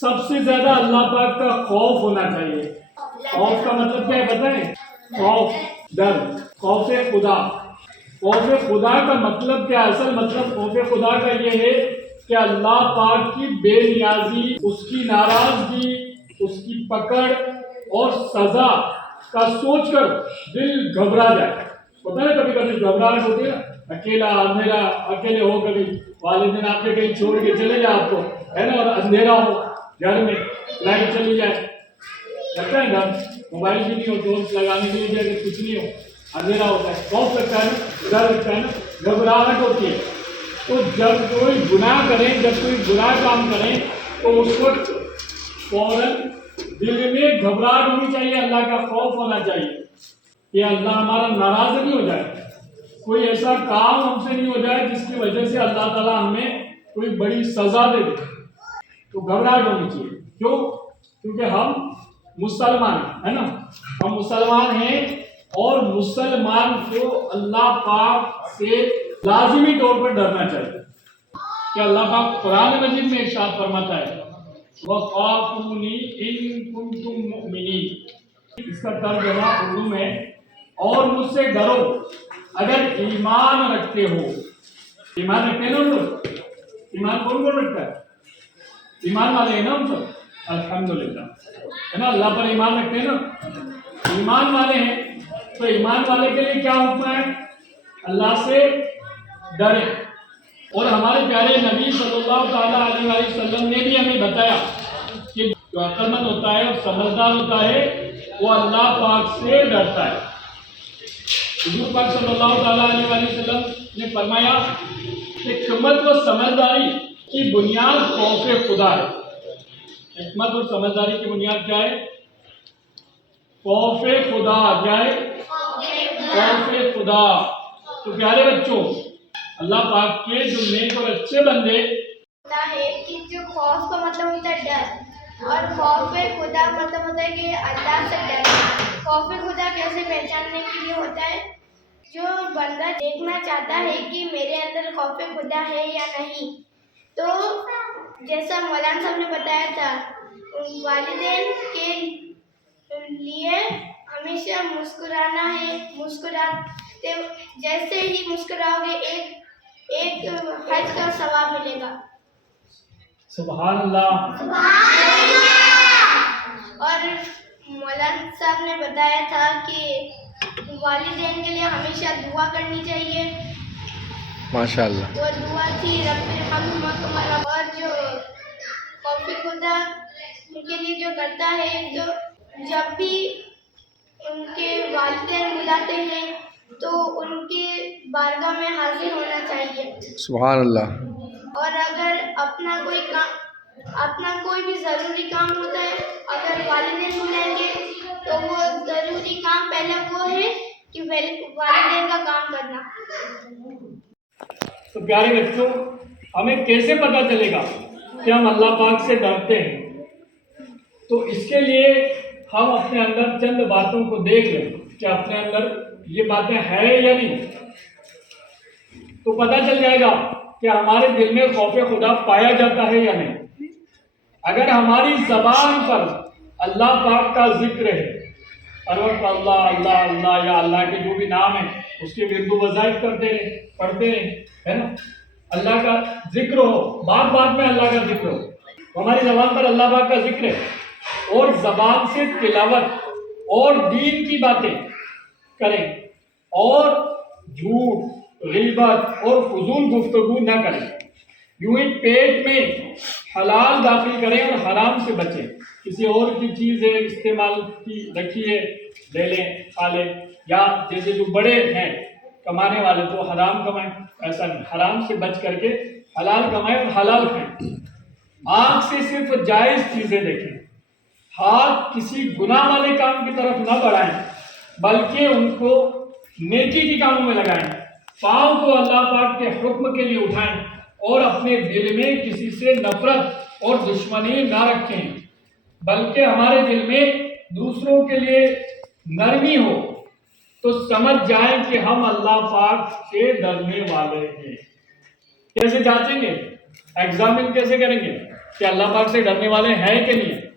سب سے زیادہ اللہ پاک کا خوف ہونا چاہیے۔ خوف کا مطلب کیا ہے بتائیں؟ خوف، ڈر، خوف خدا۔ خوف خدا کا مطلب کیا؟ اصل مطلب خوف خدا کا یہ ہے کہ اللہ پاک کی بے نیازی، اس کی ناراضگی، اس کی پکڑ اور سزا کا سوچ کر دل گھبرا جائے۔ پتہ ہے کبھی کبھی گھبراہٹ ہوتی ہے نا، اکیلا اندھیرا، اکیلے ہو، کبھی والدین آپ کے کہیں چھوڑ کے چلے جائے آپ کو، ہے نا، اور اندھیرا ہو گھر میں، لائٹ چلی جائے، لگتا ہے گھر موبائل بھی نہیں ہو، ٹورچ لگانے کے لیے اگر کچھ نہیں ہو، اندھیرا ہوتا ہے، خوف لگتا ہے نا، ڈر لگتا ہے نا، گھبراہٹ ہوتی ہے۔ تو جب کوئی گناہ کریں، جب کوئی برا کام کریں تو اس وقت فوراً دل میں گھبراہٹ ہونی چاہیے، اللہ کا خوف ہونا چاہیے کہ اللہ ہمارا ناراض نہیں ہو جائے، کوئی ایسا کام ہم سے نہیں ہو جائے جس کی وجہ سے اللہ تعالیٰ ہمیں کوئی بڑی سزا دے دے۔ تو گھبراہٹ ہونی چاہیے۔ کیوں؟ کیونکہ ہم مسلمان ہیں نا، ہم مسلمان ہیں، اور مسلمان کو اللہ پاک سے لازمی طور پر ڈرنا چاہیے کہ اللہ پاک قرآن مجید میں ارشاد فرماتا ہے وَخَافُونِي إِن كُنتُم مُؤْمِنِينَ۔ اس کا ترجمہ اردو میں اور مجھ سے ڈرو اگر ایمان رکھتے ہو۔ ایمان رکھتے ہیں نا لوگ؟ ایمان کون کون رکھتا ہے؟ ایمان والے ہیں نا ہم سب، الحمدللہ، ہے نا، اللہ پر ایمان رکھتے ہیں نا، ایمان والے ہیں۔ تو ایمان والے کے لیے کیا حکم ہے؟ اللہ سے ڈرے۔ اور ہمارے پیارے نبی صلی اللہ تعالیٰ علیہ وسلم نے بھی ہمیں بتایا کہ جو عقل مند ہوتا ہے اور سمجھدار ہوتا ہے وہ اللہ پاک سے ڈرتا ہے۔ حضور پاک صلی اللہ تعالیٰ علیہ وسلم نے فرمایا کہ حکمت و سمجھداری کی بنیاد خوف خدا ہے۔ حکمت اور سمجھداری کی بنیاد کیا ہے؟ خوف خدا۔ کیا ہے؟ خوف خدا۔ تو پیارے بچوں، اللہ پاک کے جو نیک اور اچھے بندے ہوتا ہے کہ جو خوف کا مطلب ہوتا ہے ڈر، اور خوف خدا مطلب ہوتا ہے کہ اللہ سے ڈرنا۔ خوف خدا کیسے پہچاننے کے لیے ہوتا ہے؟ جو بندہ دیکھنا چاہتا ہے کہ میرے اندر خوف خدا ہے یا نہیں، تو جیسا مولانا صاحب نے بتایا تھا، والدین کے لیے ہمیشہ مسکرانا ہے، مسکراتے جیسے ہی مسکراؤ گے ایک حج کا ثواب ملے گا۔ سبحان اللہ۔ اور مولانا صاحب نے بتایا تھا کہ والدین کے لیے ہمیشہ دعا کرنی چاہیے۔ ماشاءاللہ۔ وہ دعا تھی رب ارحمہما کما ربیانی۔ اور جو خوف خدا کے لیے جو کرتا ہے، تو جب بھی ان کے والدین بلاتے ہیں تو ان کے بارگاہ میں حاضر ہونا چاہیے۔ سبحان اللہ۔ اور اگر اپنا کوئی بھی ضروری کام ہوتا ہے، اگر والدین بلائیں گے تو وہ ضروری کام پہلے وہ ہے کہ والدین کا کام کرنا۔ تو پیارے بچوں، ہمیں کیسے پتہ چلے گا کہ ہم اللہ پاک سے ڈرتے ہیں؟ تو اس کے لیے ہم اپنے اندر چند باتوں کو دیکھ لیں کہ اپنے اندر یہ باتیں ہیں یا نہیں، تو پتہ چل جائے گا کہ ہمارے دل میں خوف خدا پایا جاتا ہے یا نہیں۔ اگر ہماری زبان پر اللہ پاک کا ذکر ہے، اللہ اللہ اللہ یا اللہ کے جو بھی نام ہیں اس کے ورد و وظائف کرتے ہیں، پڑھتے ہیں، ہے نا، اللہ کا ذکر ہو، بات بات میں اللہ کا ذکر ہو، ہماری زبان پر اللہ پاک کا ذکر ہے، اور زبان سے تلاوت اور دین کی باتیں کریں، اور جھوٹ، غیبت اور فضول گفتگو نہ کریں، یوں ہی پیٹ میں حلال داخل کریں اور حرام سے بچیں۔ کسی اور کی چیز ہے استعمال کی رکھی ہے، لے لیں، کھا لیں، یا جیسے جو بڑے ہیں کمانے والے تو حرام کمائیں، ایسا نہیں، حرام سے بچ کر کے حلال کمائیں اور حلال کھائیں۔ آنکھ سے صرف جائز چیزیں دیکھیں، ہاتھ کسی گناہ والے کام کی طرف نہ بڑھائیں بلکہ ان کو نیکی کے کاموں میں لگائیں، پاؤں کو اللہ پاک کے حکم کے لیے اٹھائیں، اور اپنے دل میں کسی سے نفرت اور دشمنی نہ رکھیں بلکہ ہمارے دل میں دوسروں کے لیے نرمی ہو، تو سمجھ جائیں کہ ہم اللہ پاک سے ڈرنے والے ہیں۔ کیسے جانچیں گے؟ ایگزامن کیسے کریں گے؟ کہ اللہ پاک سے ڈرنے والے ہیں کہ نہیں ہیں؟